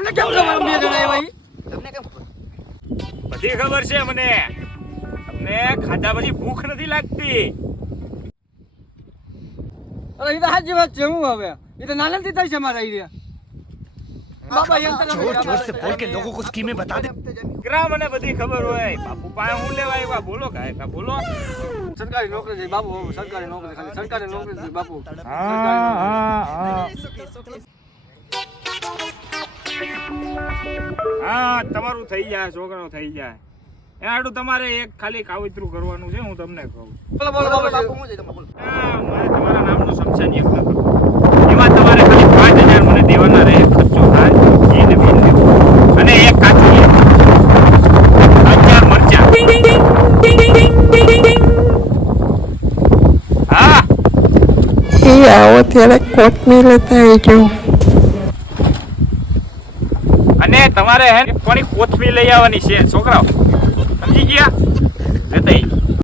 તમને કેમ ખબર બે જણા આવ્યા ઈ? તમને કેમ ખબર? બધી ખબર છે મને. તમને ખાધા પછી ભૂખ નથી લાગતી. અરે ઈ તો સાચી વાત છે. હું હવે ઈ તો નાનલથી થાય છે મારા એરિયા. બાબા એમ તો जोर जोर से बोल के लोगों को स्कीमें बता दे। દીકરા મને બધી ખબર હોય. બાપુ પાસે હું લેવા આવ્યા? બોલો કાંઈ બોલો. સરકારી નોકરી છે બાપુ. સરકારી નોકરી ખાલી સરકારી નોકરી છે બાપુ. હા તમારું થઈ જાય, છોકરો થઈ જાય. એનાડું તમારે એક ખાલી કાવતરું કરવાનું છે. હું તમને કહું. બોલો બોલો બાપુ. બાપુ હું જઈ તમે બોલો. મારે તમારા નામનો શમશાન યજ્ઞ કરવો. એમાં તમારે ખાલી 5000 મને દેવાના રહે. ખર્ચો થાય એને બેન અને એક કાચું લે 4 મરચા. હા આવો ત્યારે કોટ નહીં લેતા આવજો. અને તમારે હે કોની કોથમી લઈ આવવાની છે છોકરાઓ, સમજી ગયા? લેતા